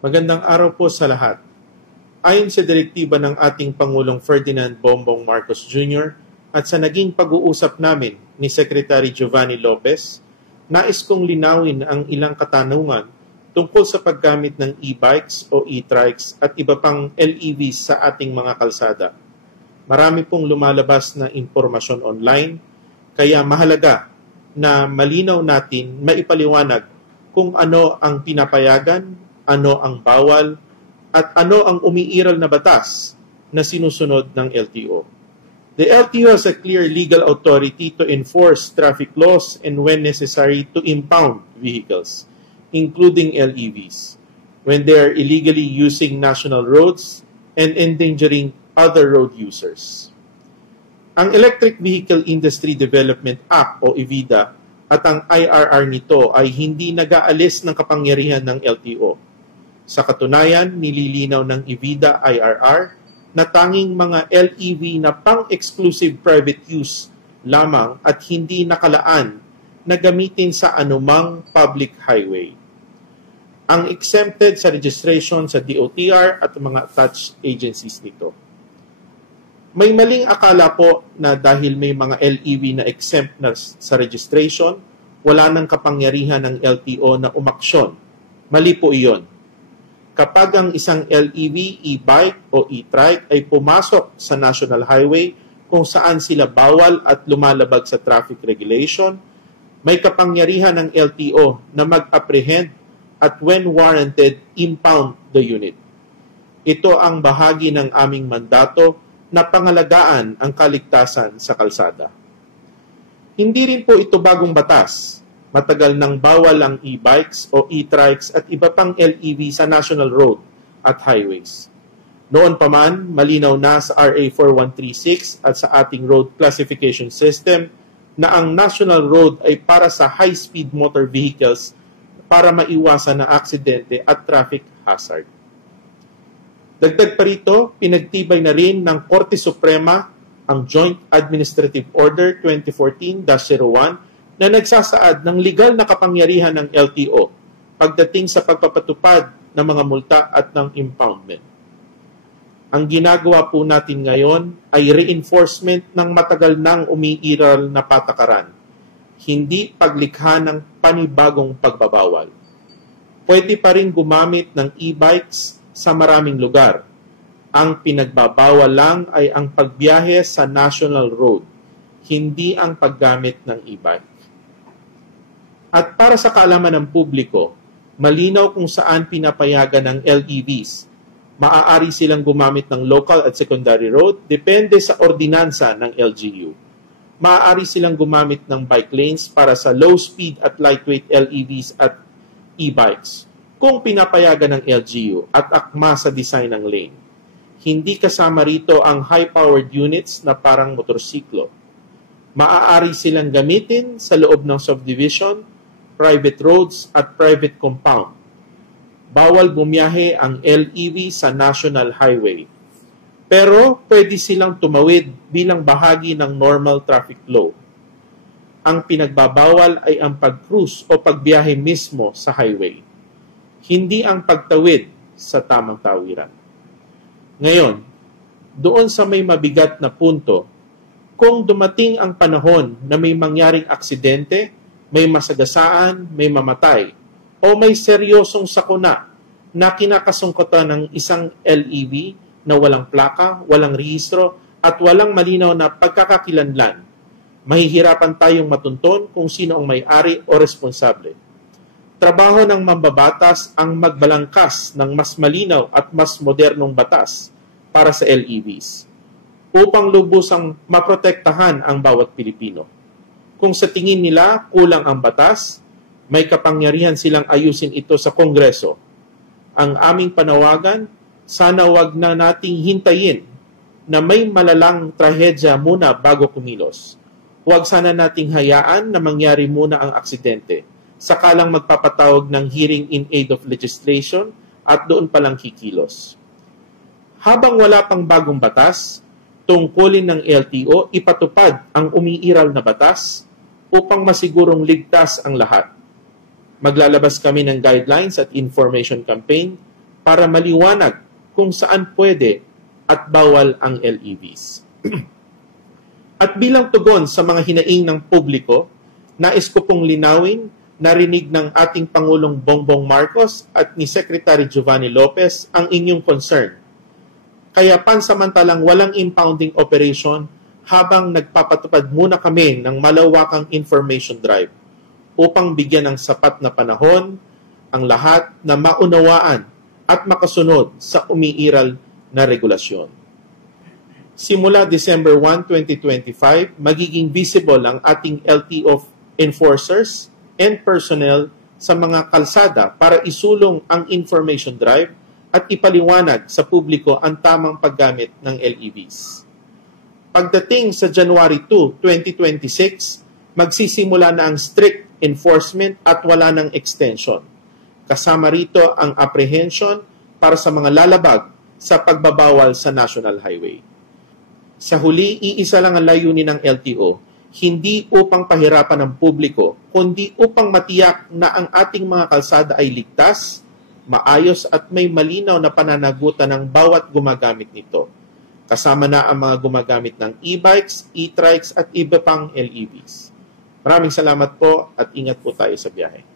Magandang araw po sa lahat. Ayon sa direktiba ng ating Pangulong Ferdinand Bongbong Marcos Jr. at sa naging pag-uusap namin ni Secretary Giovanni Lopez, nais kong linawin ang ilang katanungan tungkol sa paggamit ng e-bikes o e-trikes at iba pang LEVs sa ating mga kalsada. Marami pong lumalabas na impormasyon online, kaya mahalaga na malinaw natin maipaliwanag kung ano ang pinapayagan, ano ang bawal, at ano ang umiiral na batas na sinusunod ng LTO. The LTO has a clear legal authority to enforce traffic laws and when necessary to impound vehicles, including LEVs, when they are illegally using national roads and endangering other road users. Ang Electric Vehicle Industry Development Act o EVIDA at ang IRR nito ay hindi nag-aalis ng kapangyarihan ng LTO. Sa katunayan, nililinaw ng EVIDA IRR na tanging mga LEV na pang-exclusive private use lamang at hindi nakalaan na gamitin sa anumang public highway. Ang exempted sa registration sa DOTR at mga attached agencies nito. May maling akala po na dahil may mga LEV na exempt na sa registration, wala nang kapangyarihan ng LTO na umaksyon. Mali po iyon. Kapag ang isang LEV, e-bike o e-trike ay pumasok sa national highway kung saan sila bawal at lumalabag sa traffic regulation, may kapangyarihan ng LTO na mag-apprehend at when warranted, impound the unit. Ito ang bahagi ng aming mandato na pangalagaan ang kaligtasan sa kalsada. Hindi rin po ito bagong batas. Matagal nang bawal ang e-bikes o e-trikes at iba pang LEV sa national road at highways. Noon pa man, malinaw na sa RA 4136 at sa ating road classification system na ang national road ay para sa high-speed motor vehicles para maiwasan na aksidente at traffic hazard. Dagdag pa rito, pinagtibay na rin ng Korte Suprema ang Joint Administrative Order 2014-01 na nagsasaad ng legal na kapangyarihan ng LTO pagdating sa pagpapatupad ng mga multa at ng impoundment. Ang ginagawa po natin ngayon ay reinforcement ng matagal nang umiiral na patakaran, hindi paglikha ng panibagong pagbabawal. Pwede pa rin gumamit ng e-bikes sa maraming lugar. Ang pinagbabawal lang ay ang pagbiyahe sa national road, hindi ang paggamit ng e-bike. At para sa kaalaman ng publiko, malinaw kung saan pinapayagan ng LEVs. Maaari silang gumamit ng local at secondary road, depende sa ordinansa ng LGU. Maaari silang gumamit ng bike lanes para sa low speed at lightweight LEVs at e-bikes, kung pinapayagan ng LGU at akma sa design ng lane. Hindi kasama rito ang high-powered units na parang motorsiklo. Maaari silang gamitin sa loob ng subdivision, private roads at private compound. Bawal bumiyahe ang LEV sa national highway. Pero pwede silang tumawid bilang bahagi ng normal traffic flow. Ang pinagbabawal ay ang pag-cruise o pagbiyahe mismo sa highway, hindi ang pagtawid sa tamang tawiran. Ngayon, doon sa may mabigat na punto, kung dumating ang panahon na may mangyaring aksidente, may masagasaan, may mamatay, o may seryosong sakuna na kinakasungkutan ng isang LEV na walang plaka, walang rehistro, at walang malinaw na pagkakakilanlan, mahihirapan tayong matunton kung sino ang may-ari o responsable. Trabaho ng mambabatas ang magbalangkas ng mas malinaw at mas modernong batas para sa LEVs upang lubusang maprotektahan ang bawat Pilipino. Kung sa tingin nila kulang ang batas, may kapangyarihan silang ayusin ito sa Kongreso. Ang aming panawagan, sana wag na nating hintayin na may malalang trahedya muna bago kumilos. Huwag sana nating hayaan na mangyari muna ang aksidente, sakalang magpapatawag ng hearing in aid of legislation at doon palang kikilos. Habang wala pang bagong batas, tungkulin ng LTO ipatupad ang umiiral na batas upang masigurong ligtas ang lahat. Maglalabas kami ng guidelines at information campaign para maliwanag kung saan pwede at bawal ang LEVs. At bilang tugon sa mga hinaing ng publiko, nais ko pong linawin, narinig ng ating Pangulong Bongbong Marcos at ni Secretary Giovanni Lopez ang inyong concern. Kaya pansamantalang walang impounding operation habang nagpapatupad muna kami ng malawakang information drive upang bigyan ng sapat na panahon ang lahat na maunawaan at makasunod sa umiiral na regulasyon. Simula December 1, 2025, magiging visible ang ating LTO enforcers and personnel sa mga kalsada para isulong ang information drive at ipaliwanag sa publiko ang tamang paggamit ng LEVs. Pagdating sa January 2, 2026, magsisimula na ang strict enforcement at wala ng extension. Kasama rito ang apprehension para sa mga lalabag sa pagbabawal sa National Highway. Sa huli, iisa lang ang layunin ng LTO, hindi upang pahirapan ng publiko, kundi upang matiyak na ang ating mga kalsada ay ligtas, maayos at may malinaw na pananagutan ng bawat gumagamit nito. Kasama na ang mga gumagamit ng e-bikes, e-trikes at iba pang LEVs. Maraming salamat po at ingat po tayo sa biyahe.